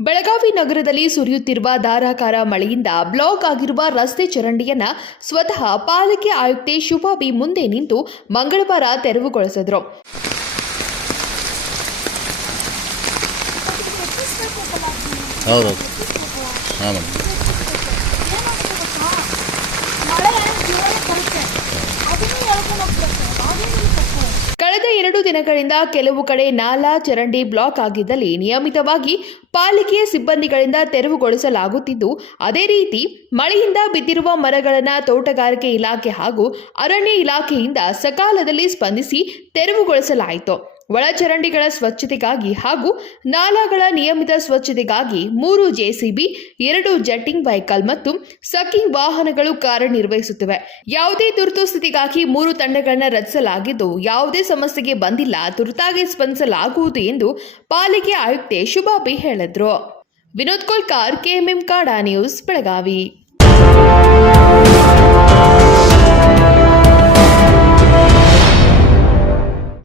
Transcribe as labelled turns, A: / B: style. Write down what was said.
A: ಬೆಳಗಾವಿ ನಗರದಲ್ಲಿ ಸುರಿಯುತ್ತಿರುವ ಧಾರಾಕಾರ ಮಳೆಯಿಂದ ಬ್ಲಾಕ್ ಆಗಿರುವ ರಸ್ತೆ ಚರಂಡಿಯನ್ನ ಸ್ವತಃ ಪಾಲಿಕೆ ಆಯುಕ್ತೆ ಶುಭಾಬಿ ಮುಂದೆ ನಿಂತು ಮಂಗಳವಾರ ತೆರವುಗೊಳಿಸಿದ್ರು.
B: ಹೌದು.
A: ಕಳೆದ ಎರಡು ದಿನಗಳಿಂದ ಕೆಲವು ಕಡೆ ನಾಲಾ ಚರಂಡಿ ಬ್ಲಾಕ್ ಆಗಿದ್ದಲ್ಲಿ ನಿಯಮಿತವಾಗಿ ಪಾಲಿಕೆಯ ಸಿಬ್ಬಂದಿಗಳಿಂದ ತೆರವುಗೊಳಿಸಲಾಗುತ್ತಿದ್ದು, ಅದೇ ರೀತಿ ಮಳೆಯಿಂದ ಬಿದ್ದಿರುವ ಮರಗಳನ್ನು ತೋಟಗಾರಿಕೆ ಇಲಾಖೆ ಹಾಗೂ ಅರಣ್ಯ ಇಲಾಖೆಯಿಂದ ಸಕಾಲದಲ್ಲಿ ಸ್ಪಂದಿಸಿ ತೆರವುಗೊಳಿಸಲಾಯಿತು. ಒಳಚರಂಡಿಗಳ ಸ್ವಚ್ಛತೆಗಾಗಿ ಹಾಗೂ ನಾಲಾಗಳ ನಿಯಮಿತ ಸ್ವಚ್ಛತೆಗಾಗಿ ಮೂರು ಜೆಸಿಬಿ ಎರಡು ಜೆಟ್ಟಿಂಗ್ ವೆಹಿಕಲ್ ಮತ್ತು ಸಕಿಂಗ್ ವಾಹನಗಳು ಕಾರ್ಯನಿರ್ವಹಿಸುತ್ತಿವೆ. ಯಾವುದೇ ತುರ್ತು ಸ್ಥಿತಿಗಾಗಿ ಮೂರು ತಂಡಗಳನ್ನು ರಚಿಸಲಾಗಿದ್ದು, ಯಾವುದೇ ಸಮಸ್ಯೆಗೆ ಬಂದಿಲ್ಲ, ತುರ್ತಾಗಿ ಸ್ಪಂದಿಸಲಾಗುವುದು ಎಂದು ಪಾಲಿಕೆ ಆಯುಕ್ತೆ ಶುಭಾಬಿ ಹೇಳಿದ್ರು. ವಿನೋದ್ ಕೋಲ್ಕಾರ್, ಕೆಎಂಎಂ ಕಾಡಾ ನ್ಯೂಸ್, ಬೆಳಗಾವಿ.